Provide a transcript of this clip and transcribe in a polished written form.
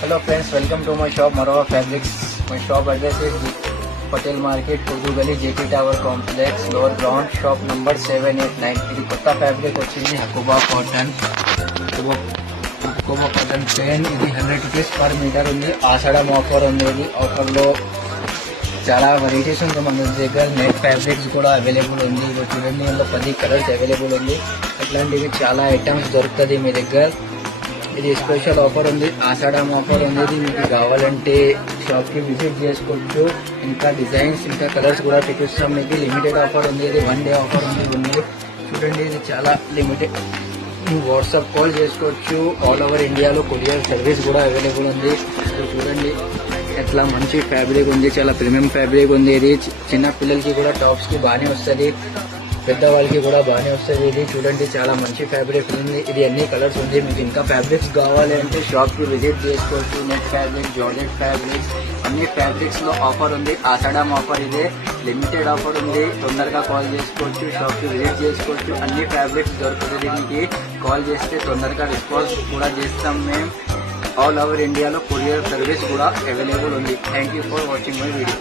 Hello friends, welcome to my shop Marwa Fabrics. My shop address is Patel Market, Urdu Gali, JP Tower Complex, lower ground, shop number 789. ఇది కొత్త fabric వచ్చింది హకుబా cotton pain. ఇది 100 rupees per metre ఉంది. ఆషాఢం offer ఉంది. ఇది ఆఫర్లో చాలా varieties ఉంది మన దగ్గర. నెట్ ఫ్యాబ్రిక్స్ కూడా అవైలబుల్ ఉంది. ఇది చూడండి, ఇందులో 10 కలర్స్ అవైలబుల్ ఉంది. అట్లాంటివి చాలా ఐటమ్స్ దొరుకుతుంది మీ దగ్గర. ఇది స్పెషల్ ఆఫర్ ఉంది, ఆషాఢం ఆఫర్ ఉంది. ఇది మీకు కావాలంటే షాప్కి విజిట్ చేసుకోవచ్చు. ఇంకా డిజైన్స్ ఇంకా కలర్స్ కూడా చూపిస్తాం మీకు. లిమిటెడ్ ఆఫర్ ఉంది. ఇది 1 డే ఆఫర్ ఉంది. చూడండి, ఇది చాలా లిమిటెడ్. వాట్సాప్ కాల్ చేసుకోవచ్చు. ఆల్ ఓవర్ ఇండియాలో కొరియర్ సర్వీస్ కూడా అవైలబుల్ ఉంది. చూడండి ఎట్లా మంచి ఫ్యాబ్రిక్ ఉంది, చాలా ప్రీమియం ఫ్యాబ్రిక్ ఉంది. ఇది చిన్న పిల్లలకి కూడా టాప్స్కి బాగానే వస్తుంది, పెద్దవాళ్ళకి కూడా బాగానే వస్తుంది. ఇది చూడండి, చాలా మంచి ఫ్యాబ్రిక్ ఉంది. ఇది అన్ని కలర్స్ ఉంది. మీకు ఇంకా ఫ్యాబ్రిక్స్ కావాలి అంటే షాప్కి విజిట్ చేసుకోవచ్చు. నెట్ ఫ్యాబ్రిక్, జార్జెట్ ఫ్యాబ్రిక్స్, అన్ని ఫ్యాబ్రిక్స్లో ఆఫర్ ఉంది. ఆషాఢం ఆఫర్ ఇదే, లిమిటెడ్ ఆఫర్ ఉంది. తొందరగా కాల్ చేసుకోవచ్చు, షాప్కి విజిట్ చేసుకోవచ్చు. అన్ని ఫ్యాబ్రిక్స్ దొరుకుతుంది. మీకు కాల్ చేస్తే తొందరగా రెస్పాన్స్ కూడా చేస్తాం మేము. ఆల్ ఓవర్ ఇండియాలో కొరియర్ సర్వీస్ కూడా అవైలబుల్ ఉంది. Thank you for watching my video.